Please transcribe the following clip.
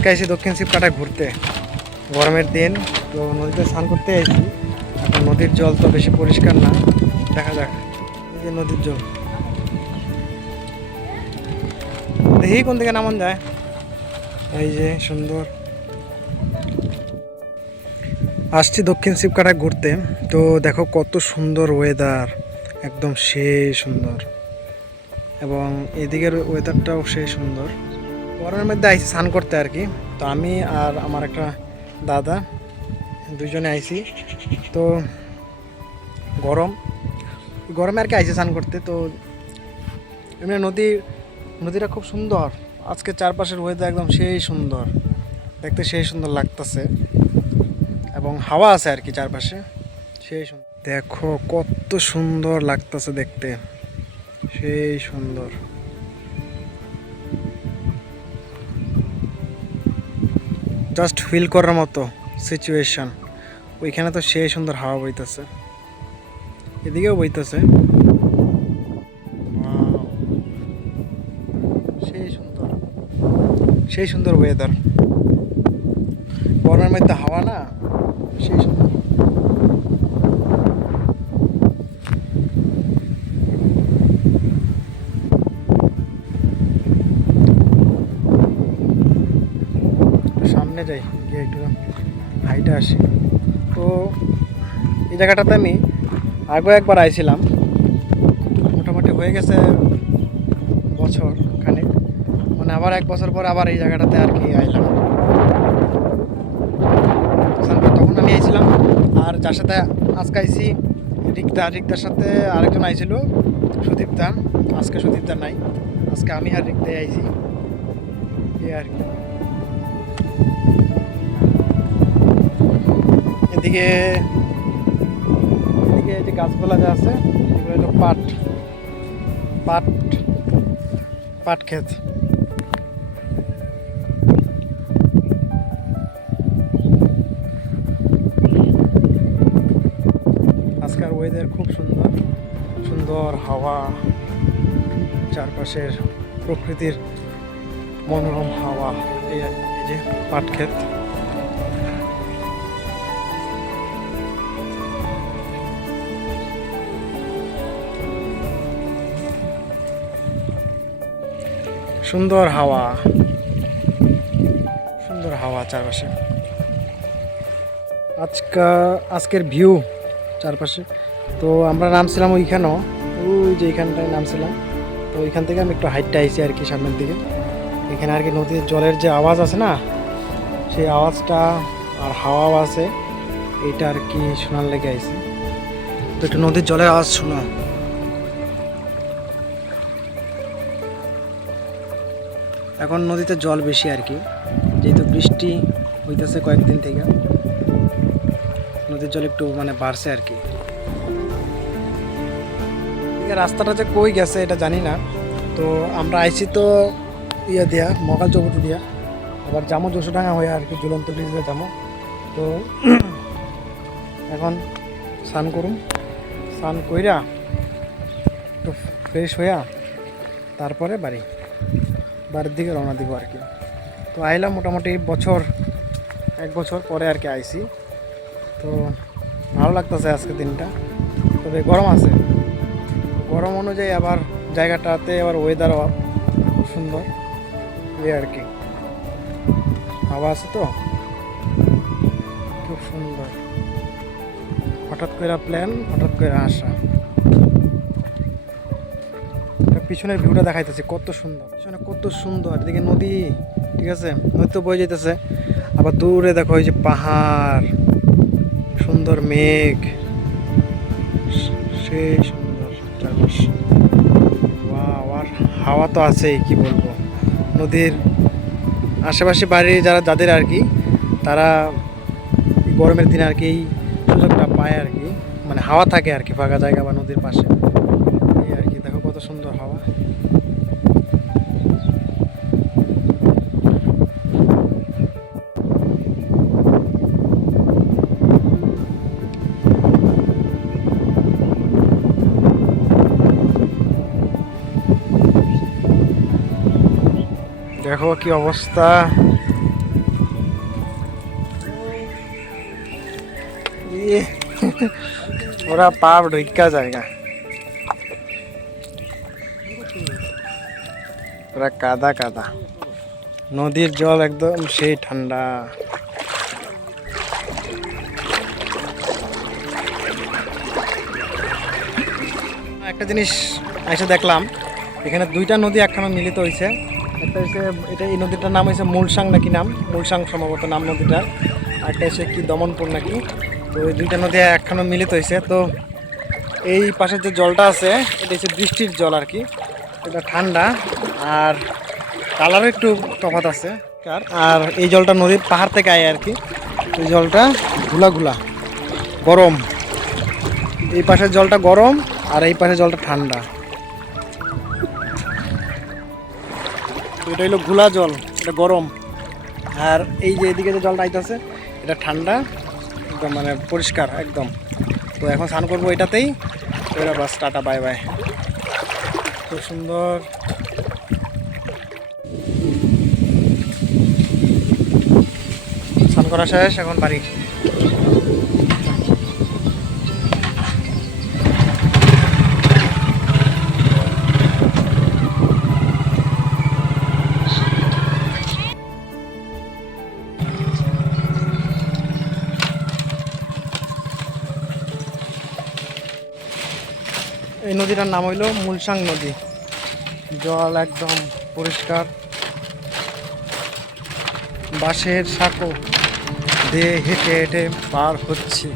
আজকে এসে দক্ষিণ শিবকাটায় ঘুরতে, গরমের দিন তো নদীতে স্নান করতে এসেছি। এখন নদীর জল তো বেশি পরিষ্কার না, দেখা যাক। এই যে নদীর জল, দেখি কোন দিকে নামন যায়। এই যে সুন্দর, আসছি দক্ষিণ শিবকাটায় ঘুরতে। তো দেখো কত সুন্দর ওয়েদার, একদম সেই সুন্দর, এবং এদিকের ওয়েদারটাও সেই সুন্দর। গরমের মধ্যে আইসি স্নান করতে আর কি। তো আমি আর আমার একটা দাদা দুইজনে আইসি। তো গরমে আর কি আইসি স্নান করতে। তো এমনি নদীটা খুব সুন্দর। আজকে চারপাশের ওয়েদার একদম সেই সুন্দর, দেখতে সেই সুন্দর লাগতেছে, এবং হাওয়া আছে আর কি চারপাশে, সেই সুন্দর। দেখো কত সুন্দর লাগতেছে দেখতে, সেই সুন্দর। জাস্ট ফিল করার মতো সিচুয়েশন। ওইখানে তো সেই সুন্দর হাওয়া বইতেছে, এদিকেও বইতেছে, সেই সুন্দর, সেই সুন্দর ওয়েদার। গরমের মধ্যে হাওয়া না, সেই সুন্দর। সামনে যাই, গিয়ে একটু হাইটে আসি। তো এই জায়গাটাতে আমি আগেও একবার আইছিলাম, মোটামুটি হয়ে গেছে বছর খানিক, মানে আবার এক বছর পর আবার এই জায়গাটাতে আর কি আইলাম। তখন আমি আইছিলাম, আর যার সাথে আজকে আইছি রিক্তার সাথে আরেকজন আইছিল, সুদীপদা। আজকে সুদীপদা নাই, আজকে আমি আর রিক্তাই আইছি, এই আর কি। এদিকে যে গাছপালা যা আছে এগুলো হলো পাট ক্ষেত। আজকের ওয়েদার খুব সুন্দর, সুন্দর হাওয়া, চারপাশের প্রকৃতির মনোরম হাওয়া। এই যে পাট ক্ষেত, সুন্দর হাওয়া, সুন্দর হাওয়া চারপাশে। আজকের ভিউ চারপাশে। তো আমরা নামছিলাম ওইখানেও, ওই যে এইখানটায় নামছিলাম। তো ওইখান থেকে আমি একটু হাইটটা আইছি আর কি সামনের দিকে। এখানে আর কি নদীর জলের যে আওয়াজ আছে না, সেই আওয়াজটা আর হাওয়া আছে, এইটা আর কি শোনার লেগে আইছি। তো একটু নদীর জলের আওয়াজ শোনো। এখন নদীতে জল বেশি আর কি, যেহেতু বৃষ্টি হইতেছে কয়েকদিন থেকে, নদীর জল একটু মানে বাড়ছে আর কি। রাস্তাটা যে কই গেছে এটা জানি না। তো আমরা আইছি তো ইয়ে দিয়া, মগাল চৌপতি দিয়া, আবার জামো যশোডাঙ্গা হয়ে আর কি, ঝুলন্ত ব্রিজে যাবো। তো এখন স্নান করুম, স্নান কইরা একটু ফ্রেশ হইয়া তারপরে বাড়ির দিকে রওনা দিব আর কি। তো আইলাম মোটামুটি এক বছর পরে আর কি আইছি। তো ভালো লাগতেছে আজকে দিনটা, তবে গরম আছে। গরম অনুযায়ী আবার জায়গাটাতে আবার ওয়েদার খুব সুন্দর, এই আর কি। হাওয়া আছে তো খুব সুন্দর। হঠাৎ করে প্ল্যান, হঠাৎ করে আসা। পিছনের ভিউটা দেখাইতেছি, কত সুন্দর, পিছনে কত সুন্দর। এদিকে নদী, ঠিক আছে, নদী তো বয়ে যেতেছে, আবার দূরে দেখো এই যে পাহাড়, সুন্দর মেঘ, সেই সুন্দর চারপাশ। আর হাওয়া তো আছেই, কি বলবো। নদীর আশেপাশে বাড়ি যাদের আর কি, তারা গরমের দিনে আর কি এই সুযোগটা পায় আর কি, মানে হাওয়া থাকে আর কি ফাঁকা জায়গা বা নদীর পাশে, এই আর কি। দেখো কত সুন্দর হাওয়া। দেখো কি অবস্থা, ওরা পাপ ঢুকা জায়গা, ওরা কাদা কাদা। নদীর জল একদম সেই ঠান্ডা। একটা জিনিস এসে দেখলাম, এখানে দুইটা নদী একখানে মিলিত হয়েছে। একটা হচ্ছে এটা, এই নদীটার নাম হয়েছে মুলসাং নাকি নাম, মুলসাং সম্ভবত নাম নদীটা। একটা হচ্ছে কি দমনপুর নাকি। তো এই দুইটা নদী একখানে মিলিত হয়েছে। তো এই পাশের যে জলটা আছে এটা হচ্ছে বৃষ্টির জল আর কি। এটা ঠান্ডা আর কালারও একটু তফাৎ আছে। আর এই জলটা নদীর পাহাড় থেকে আয় আর কি। এই জলটা ঘুলা ঘুলা গরম, এই পাশের জলটা গরম আর এই পাশের জলটা ঠান্ডা। এটা হলো ঘোলা জল, এটা গরম। আর এই যে এদিকে যে জলটা আইতেছে এটা ঠান্ডা, একদম মানে পরিষ্কার একদম। তো এখন স্নান করবো এটাতেই। এরা বাস, টাটা বাই বাই। খুব সুন্দর। স্নান করা শেষ, এখন বাড়ি। এই নদীটার নাম হইল মুলসাং নদী। জল একদম পরিষ্কার। বাঁশের সাঁকো দিয়ে হেঁটে হেঁটে পার হচ্ছে।